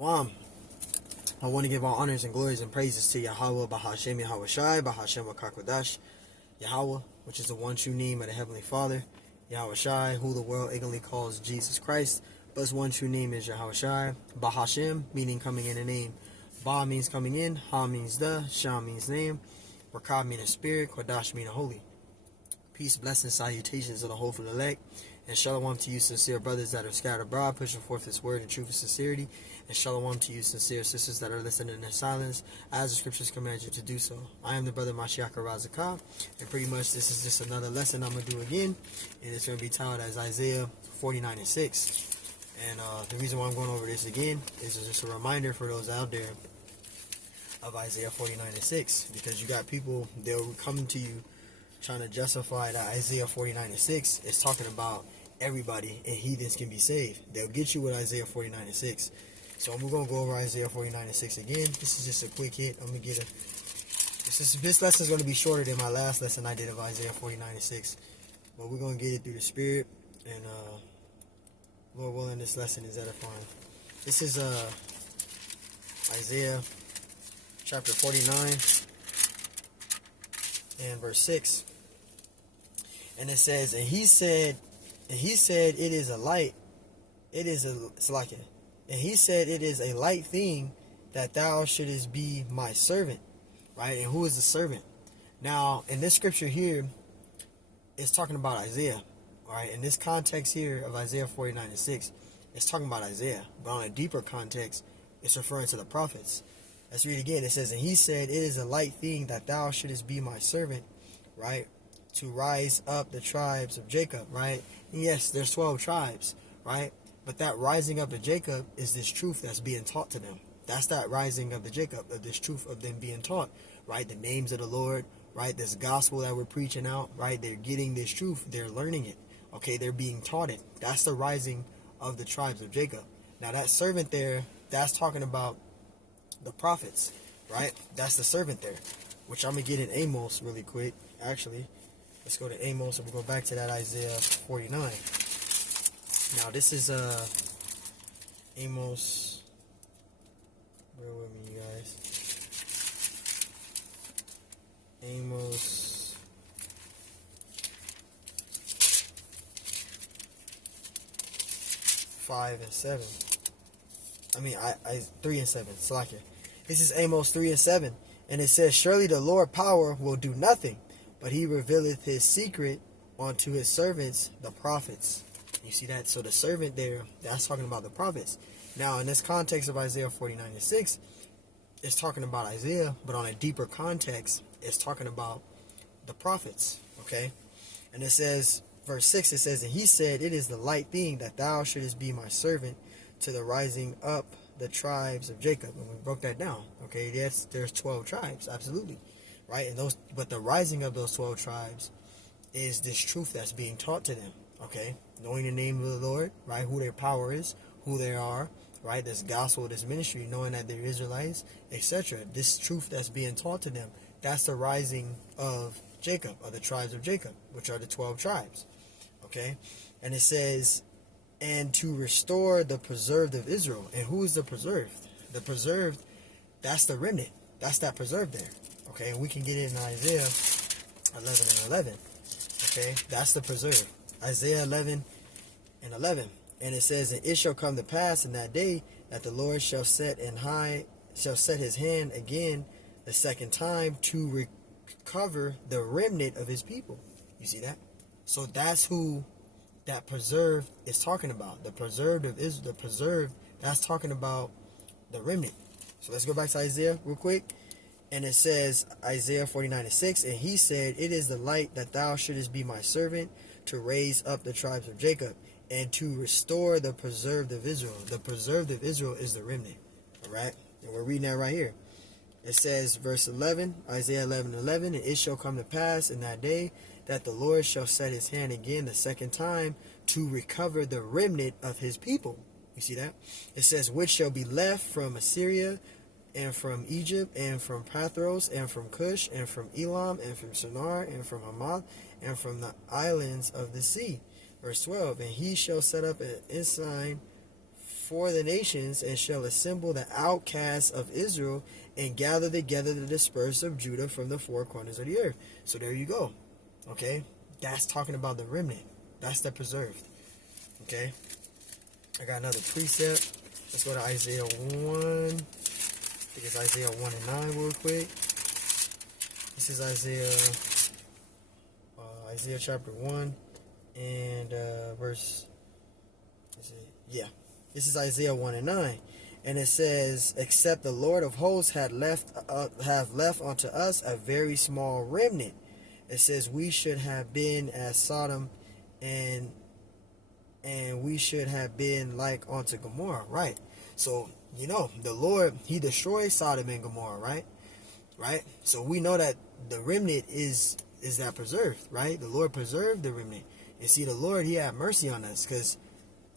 Wam. I want to give all honors and glories and praises to Yahweh, Bahashem Yahweh Shai, Bahashem Wakakodash, Yahweh, which is the one true name of the Heavenly Father, Yahweh Shai, who the world ignorantly calls Jesus Christ, but his one true name is Yahweh Shai, Bahashem, meaning coming in a name, Ba means coming in, Ha means the, Shah means name, Rakab means spirit, Kodash means holy. Peace, blessings, salutations of the hopeful elect, and shalom to you sincere brothers that are scattered abroad, pushing forth this word in truth and sincerity, and shalom to you sincere sisters that are listening in their silence, as the scriptures command you to do so. I am the brother Mashiach Razakah, and pretty much this is just another lesson I'm going to do again, and it's going to be titled as Isaiah 49:6. And the reason why I'm going over this again is just a reminder for those out there of Isaiah 49:6, because you got people, they'll come to you trying to justify that Isaiah 49:6 is talking about everybody and heathens can be saved. They'll get you with Isaiah 49:6. So I'm going to go over Isaiah 49:6 again. This is just a quick hit. I'm going to get this lesson is going to be shorter than my last lesson I did of Isaiah 49:6. But we're going to get it through the Spirit. And Lord willing, this lesson is edifying. This is Isaiah chapter 49 and verse 6. And it says, and he said it is a light, it is a Salakia. And he said it is a light thing that thou shouldest be my servant. Right? And who is the servant? Now, in this scripture here, it's talking about Isaiah. Right? In this context here of Isaiah 49:6, it's talking about Isaiah. But on a deeper context, it's referring to the prophets. Let's read again. It says, and he said, it is a light thing that thou shouldest be my servant, right? To rise up the tribes of Jacob, right? And yes, there's 12 tribes, right? But that rising up of Jacob is this truth that's being taught to them. That's that rising of the Jacob, of this truth of them being taught, right? The names of the Lord, right? This gospel that we're preaching out, right? They're getting this truth. They're learning it, okay? They're being taught it. That's the rising of the tribes of Jacob. Now, that servant there, that's talking about the prophets, right? That's the servant there, which I'm going to get in Amos really quick, actually. Let's go to Amos, and we'll go back to that Isaiah 49. Now, this is Amos. Bear with me, you guys. Amos 5 and 7. I mean, 3 and 7. Salakia. This is Amos 3 and 7. And it says, surely the Lord power will do nothing, but he revealeth his secret unto his servants, the prophets. You see that? So the servant there, that's talking about the prophets. Now, in this context of Isaiah 49:6, it's talking about Isaiah, but on a deeper context, it's talking about the prophets. Okay? And it says, verse 6, it says, and he said, it is the light thing that thou shouldest be my servant to the rising up the tribes of Jacob. And we broke that down. Okay? Yes, there's 12 tribes, absolutely. Right? And those, but the rising of those 12 tribes is this truth that's being taught to them. Okay? Knowing the name of the Lord, right? Who their power is, who they are, right? This gospel, this ministry, knowing that they're Israelites, etc. This truth that's being taught to them, that's the rising of Jacob, of the tribes of Jacob, which are the 12 tribes. Okay? And it says, and to restore the preserved of Israel. And who is the preserved? The preserved, that's the remnant. That's that preserved there. Okay? And we can get it in Isaiah 11 and 11. Okay? That's the preserved. Isaiah 11 and 11. And it says, and it shall come to pass in that day that the Lord shall set his hand again the second time to recover the remnant of his people. You see that? So that's who that preserved is talking about. The preserved of Israel, the preserved, that's talking about the remnant. So let's go back to Isaiah real quick. And it says, Isaiah 49:6, and he said, it is the light that thou shouldest be my servant to raise up the tribes of Jacob and to restore the preserved of Israel. The preserved of Israel is the remnant. All right? And we're reading that right here. It says, verse 11, Isaiah 11:11, and it shall come to pass in that day that the Lord shall set his hand again the second time to recover the remnant of his people. You see that? It says, which shall be left from Assyria and from Egypt and from Pathros and from Cush and from Elam and from Shinar and from Hamath and from the islands of the sea. Verse 12, and he shall set up an ensign before the nations, and shall assemble the outcasts of Israel, and gather together the dispersed of Judah from the four corners of the earth. So there you go. Okay? That's talking about the remnant. That's the preserved. Okay? I got another precept. Let's go to Isaiah 1. I think it's Isaiah 1 and 9 real quick. This is Isaiah chapter 1 and verse... This is Isaiah 1 and 9. And it says, except the Lord of hosts have left unto us a very small remnant. It says, we should have been as Sodom, and we should have been like unto Gomorrah. Right. So, the Lord, he destroyed Sodom and Gomorrah, right? So we know that the remnant is that preserved, right? The Lord preserved the remnant. You see, the Lord, he had mercy on us, because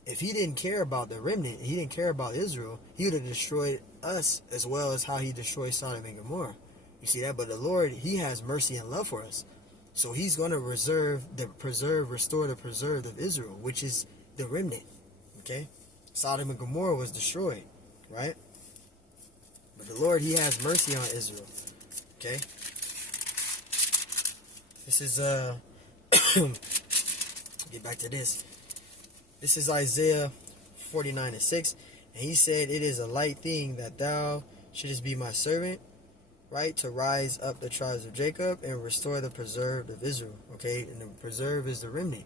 if he didn't care about the remnant, he didn't care about Israel, he would have destroyed us as well as how he destroyed Sodom and Gomorrah. You see that? But the Lord, he has mercy and love for us. So he's going to restore the preserved of Israel, which is the remnant. Okay? Sodom and Gomorrah was destroyed, right? But the Lord, he has mercy on Israel. Okay? This is, get back to this. This is Isaiah 49 and 6. And he said, it is a light thing that thou shouldest be my servant, right, to rise up the tribes of Jacob and restore the preserved of Israel. Okay? And the preserved is the remnant.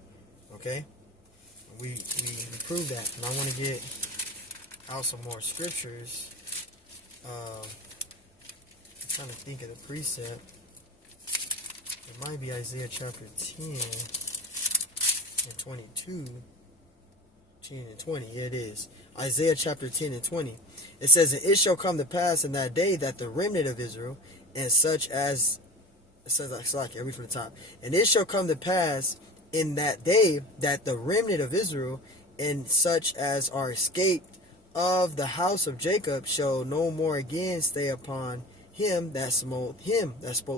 Okay? We prove that. And I want to get out some more scriptures. I'm trying to think of the precept. It might be Isaiah chapter 10 and 22. 10 and 20. Yeah, it is. Isaiah chapter 10 and 20. It says, and it shall come to pass in that day that the remnant of Israel, and such as... It says, I read from the top. And it shall come to pass in that day that the remnant of Israel, and such as are escaped of the house of Jacob, shall no more again stay upon him that smote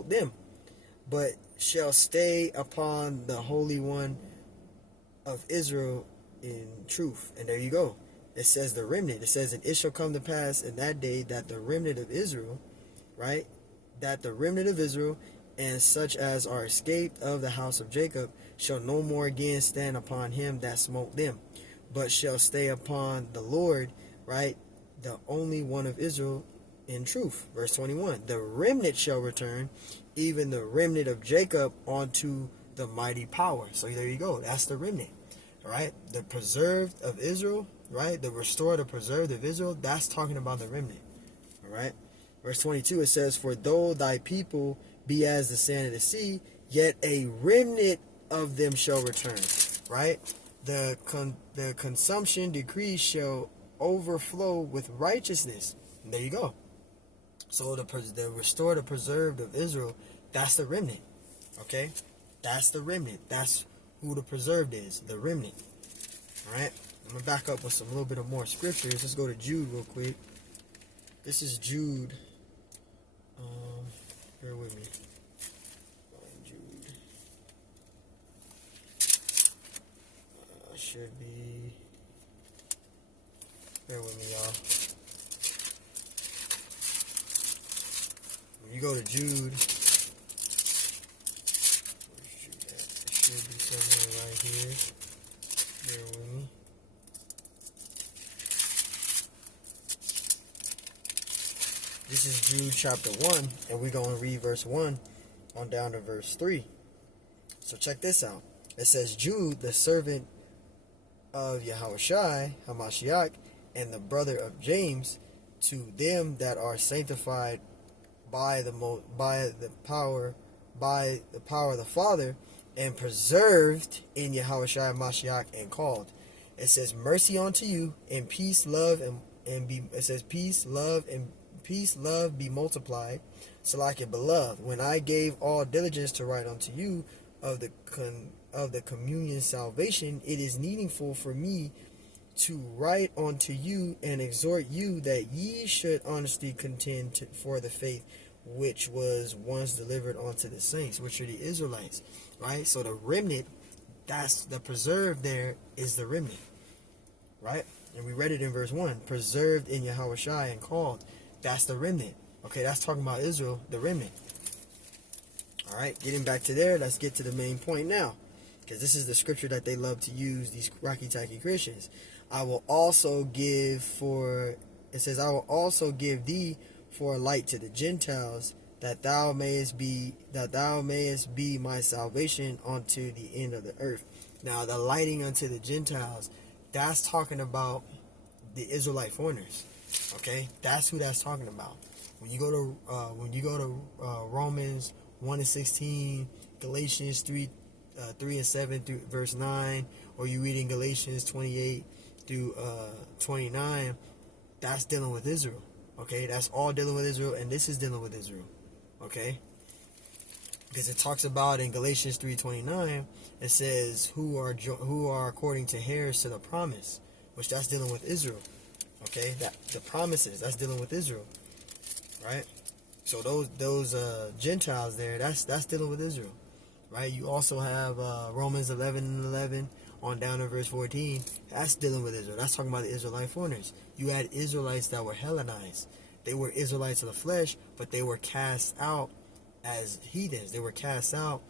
them, but shall stay upon the Holy One of Israel in truth. And there you go. It says the remnant. It says, and it shall come to pass in that day that the remnant of Israel, right? That the remnant of Israel, and such as are escaped of the house of Jacob, shall no more again stand upon him that smote them, but shall stay upon the Lord, right? The only one of Israel in truth. Verse 21. The remnant shall return, even the remnant of Jacob, unto the mighty power. So there you go. That's the remnant. All right. The preserved of Israel, right? The restored, the preserved of Israel. That's talking about the remnant. All right. Verse 22, it says, for though thy people be as the sand of the sea, yet a remnant of them shall return. Right. The consumption decree shall overflow with righteousness. And there you go. So the restored, the preserved of Israel, that's the remnant. Okay? That's the remnant. That's who the preserved is, the remnant. Alright? I'm going to back up with a little bit of more scriptures. Let's go to Jude real quick. This is Jude. Bear with me. Jude. Should be... Bear with me, y'all. When you go to Jude, where's Jude at? It should be somewhere right here. Bear with me. This is Jude chapter 1, and we're going to read verse 1 on down to verse 3. So check this out. It says, Jude, the servant of Yahushua HaMashiach, and the brother of James, to them that are sanctified by the power of the Father, and preserved in Yahushua HaMashiach, and called. It says, mercy unto you, and peace, love, and be. It says, peace, love, be multiplied. So like it, beloved, when I gave all diligence to write unto you of the communion salvation, it is needful for me to write unto you and exhort you that ye should honestly contend for the faith which was once delivered unto the saints, which are the Israelites, right? So the remnant, that's the preserved there, is the remnant, right? And we read it in verse 1. Preserved in Yahushua and called. That's the remnant. Okay, that's talking about Israel, the remnant. Alright, getting back to there, let's get to the main point now. Because this is the scripture that they love to use, these rocky-tacky Christians. I will also give it says, I will also give thee for a light to the Gentiles, that thou mayest be my salvation unto the end of the earth. Now, the lighting unto the Gentiles, that's talking about the Israelite foreigners. Okay, that's who that's talking about. When you go to Romans 1:16, Galatians 3:7 through verse 9, or you read in Galatians 28 through 29, that's dealing with Israel. Okay, that's all dealing with Israel, and this is dealing with Israel. Okay, because it talks about in Galatians 3:29, it says who are according to heirs to the promise, which that's dealing with Israel. Okay, that the promises, that's dealing with Israel, right? So those Gentiles there, that's dealing with Israel, right? You also have Romans 11:11 on down to verse 14. That's dealing with Israel. That's talking about the Israelite foreigners. You had Israelites that were Hellenized. They were Israelites of the flesh, but they were cast out as heathens. They were cast out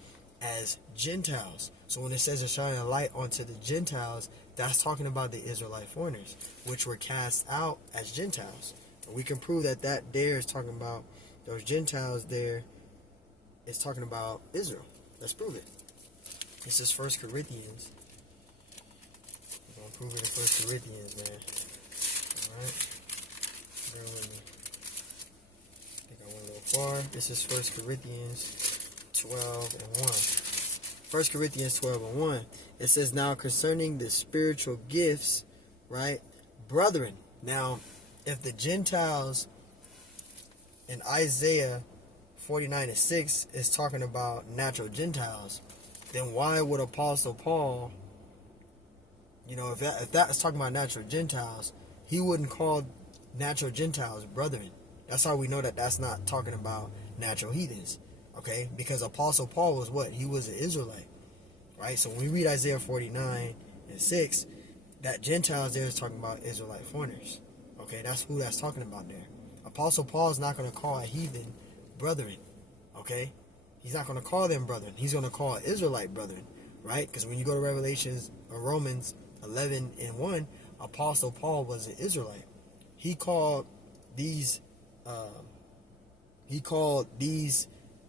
as Gentiles. So when it says to shine a light onto the Gentiles, that's talking about the Israelite foreigners, which were cast out as Gentiles. And we can prove that there is talking about those Gentiles there is talking about Israel. Let's prove it. This is 1 Corinthians. We're going to prove it in 1 Corinthians, man. Alright. Bear with me. I think I went a little far. This is 1 Corinthians 12 and 1. 1 Corinthians 12 and 1. It says, now concerning the spiritual gifts, right? Brethren. Now, if the Gentiles in Isaiah 49 and 6 is talking about natural Gentiles, then why would Apostle Paul, if that is talking about natural Gentiles, he wouldn't call natural Gentiles brethren. That's how we know that that's not talking about natural heathens. Okay? Because Apostle Paul was what? He was an Israelite. Right? So when we read Isaiah 49 and 6, that Gentiles there is talking about Israelite foreigners. Okay? That's who that's talking about there. Apostle Paul is not going to call a heathen brethren. Okay? He's not going to call them brethren. He's going to call Israelite brethren. Right? Because when you go to Romans 11 and 1, Apostle Paul was an Israelite. He called these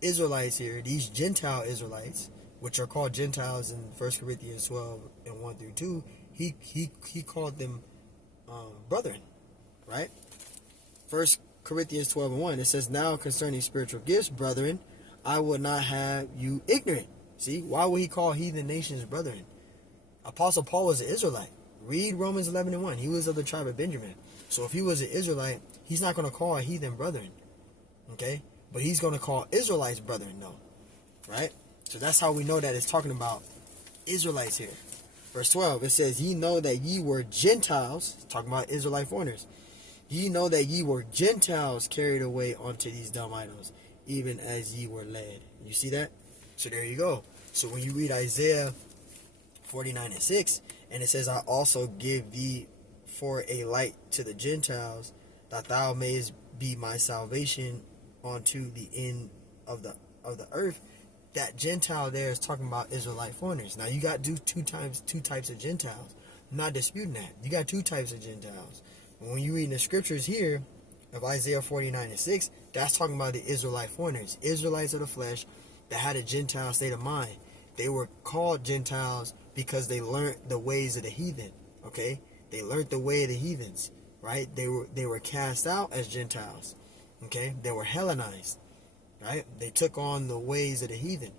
Israelites here, these Gentile Israelites, which are called Gentiles in 1 Corinthians 12 and 1 through 2, he called them brethren, right? 1 Corinthians 12 and 1, it says, now concerning spiritual gifts, brethren, I would not have you ignorant. See, why would he call heathen nations brethren? Apostle Paul was an Israelite. Read Romans 11 and 1. He was of the tribe of Benjamin. So if he was an Israelite, he's not going to call a heathen brethren. Okay? But he's going to call Israelites brethren, though. Right? So that's how we know that it's talking about Israelites here. Verse 12, it says, ye know that ye were Gentiles, talking about Israelite foreigners. Ye know that ye were Gentiles carried away unto these dumb idols, even as ye were led. You see that? So there you go. So when you read Isaiah 49 and 6, and it says, I also give thee for a light to the Gentiles, that thou mayest be my salvation unto the end of the earth. That Gentile there is talking about Israelite foreigners. Now you got two types of Gentiles. I'm not disputing that. You got two types of Gentiles. When you read in the scriptures here of Isaiah 49 and 6, that's talking about the Israelite foreigners, Israelites of the flesh that had a Gentile state of mind. They were called Gentiles because they learned the ways of the heathen. Okay, they learned the way of the heathens. Right? They were cast out as Gentiles. Okay, they were Hellenized. Right? They took on the ways of the heathen.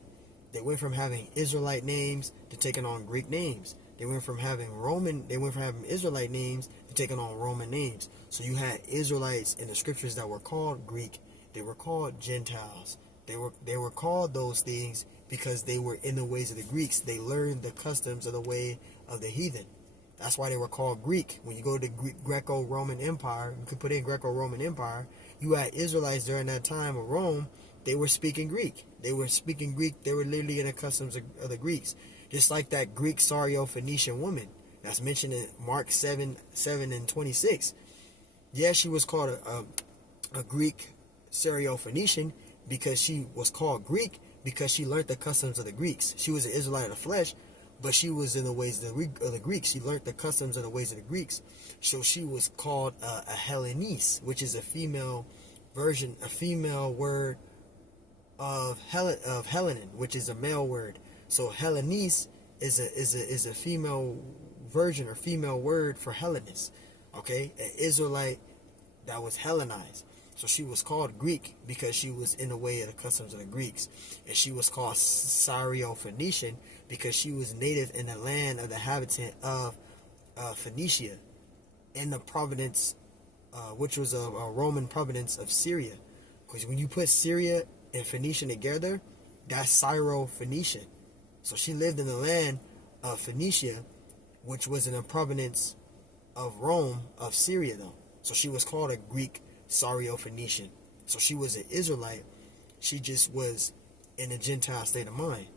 They went from having Israelite names to taking on Greek names. They went from having Israelite names to taking on Roman names. So you had Israelites in the scriptures that were called Greek. They were called Gentiles. They were called those things because they were in the ways of the Greeks. They learned the customs of the way of the heathen. That's why they were called Greek. When you go to the Greco-Roman Empire, you could put in Greco-Roman Empire, you had Israelites during that time of Rome, they were speaking Greek. They were speaking Greek. They were literally in the customs of the Greeks. Just like that Greek Syro-Phoenician woman. That's mentioned in Mark 7:7-26. Yeah, she was called a Greek Syro-Phoenician because she was called Greek because she learned the customs of the Greeks. She was an Israelite of the flesh, but she was in the ways of the Greeks. She learned the customs and the ways of the Greeks. So she was called a Hellenese, which is a female version, a female word of Hellenen, which is a male word. So Hellenese is a female version or female word for Hellenist. Okay, an Israelite that was Hellenized. So she was called Greek because she was in the way of the customs of the Greeks. And she was called Syro-Phoenician because she was native in the land of the habitant of Phoenicia in the province, which was a Roman province of Syria. Because when you put Syria and Phoenician together, that's Syro-Phoenician. So she lived in the land of Phoenicia, which was in a province of Rome, of Syria though. So she was called a Greek Syro-Phoenician. So she was an Israelite. She just was in a Gentile state of mind.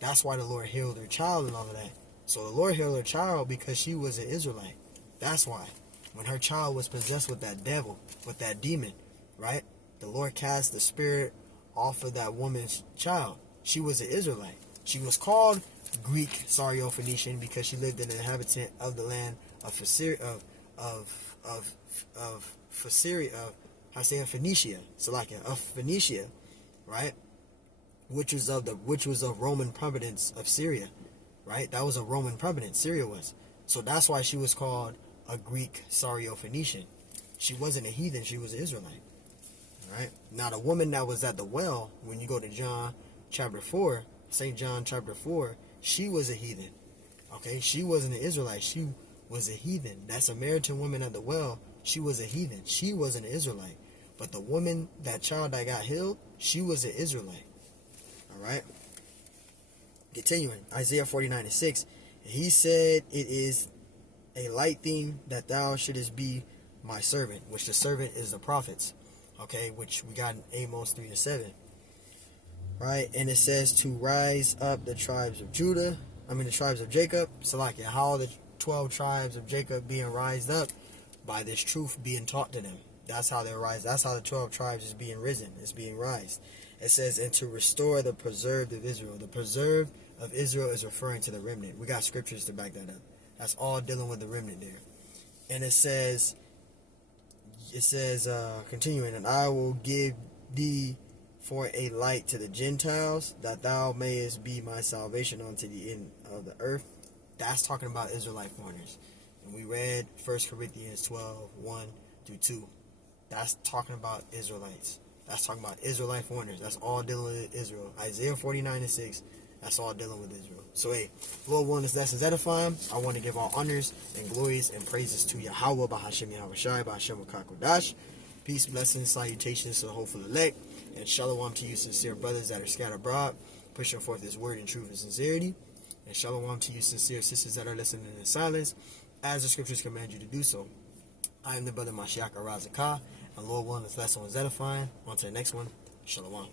That's why the Lord healed her child and all of that. So the Lord healed her child because she was an Israelite. That's why. When her child was possessed with that devil, with that demon, right? The Lord cast the spirit off of that woman's child. She was an Israelite. She was called Greek Syro-Phoenician because she lived in the inhabitant of the land of Phoenicia, of Phoenicia, right? Which was of Roman province of Syria, right? That was a Roman province, Syria was. So that's why she was called a Greek Syro-Phoenician. She wasn't a heathen, she was an Israelite. Right? Now the woman that was at the well, when you go to John chapter 4, St. John chapter 4, she was a heathen. Okay? She wasn't an Israelite, she was a heathen. That Samaritan woman at the well, she was a heathen. She wasn't an Israelite. But the woman, that child that got healed, she was an Israelite. Alright? Continuing, Isaiah 49:6. He said, it is a light thing that thou shouldest be my servant, which the servant is the prophets. Okay, which we got in Amos 3:7. Right? And it says to rise up the tribes of Judah, the tribes of Jacob. So like how the 12 tribes of Jacob being rised up by this truth being taught to them. That's how they rise. That's how the 12 tribes is being risen. It's being raised. It says, and to restore the preserved of Israel. The preserved of Israel is referring to the remnant. We got scriptures to back that up. That's all dealing with the remnant there. And it says, continuing, and I will give thee for a light to the Gentiles, that thou mayest be my salvation unto the end of the earth. That's talking about Israelite foreigners. And we read 1 Corinthians 12:1-2. That's talking about Israelites. That's talking about Israelite foreigners. That's all dealing with Israel. Isaiah 49:6. That's all dealing with Israel. So hey, Lord willing, this lesson is edifying. I want to give all honors and glories and praises to Yahweh, Bahashem Yahweh Shai, Bahashem Kakodash. Peace, blessings, salutations to the hopeful elect, and shalom to you sincere brothers that are scattered abroad, pushing forth His word in truth and sincerity. And shalom to you sincere sisters that are listening in silence, as the scriptures command you to do so. I am the brother Mashiach Arazakah, and Lord willing, this lesson was edifying. On to the next one. Shalom.